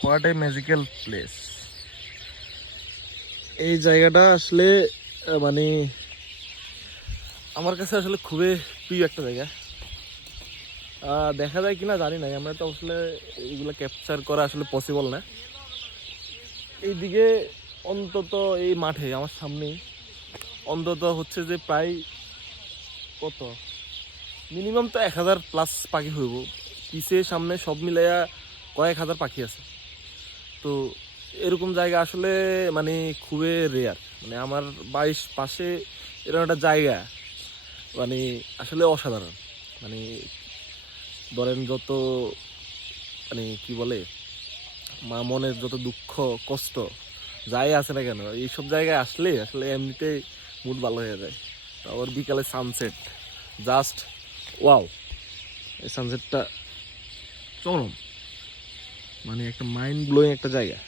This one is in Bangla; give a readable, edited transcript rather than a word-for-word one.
What a magical place. এই জায়গাটা আসলে মানে আমার কাছে আসলে খুবই প্রিয় একটা জায়গা। দেখা যায় কিনা জানি না, আমরা তো আসলে এইগুলো ক্যাপচার করা আসলে পসিবল না। এইদিকে অন্তত এই মাঠে আমার সামনেই অন্তত হচ্ছে যে প্রায় কত মিনিমাম তো 1000+ পাখি হইব। পিছে সামনে সব মিলাইয়া কয়েক হাজার পাখি আছে। তো এরকম জায়গা আসলে মানে খুবই রেয়ার। মানে আমার বাড়ির পাশে এরকম একটা জায়গা মানে আসলে অসাধারণ। মানে ধরেন যত মানে কি বলে মনের যত দুঃখ কষ্ট যাই আছে না কেন, এইসব জায়গায় আসলে আসলে এমনিতে মুড ভালো হয়ে যায়। আবার বিকালে সানসেট জাস্ট ওয়াও। এই সানসেটটা চরম, মানে একটা মাইন্ড ব্লোয়িং একটা জায়গা।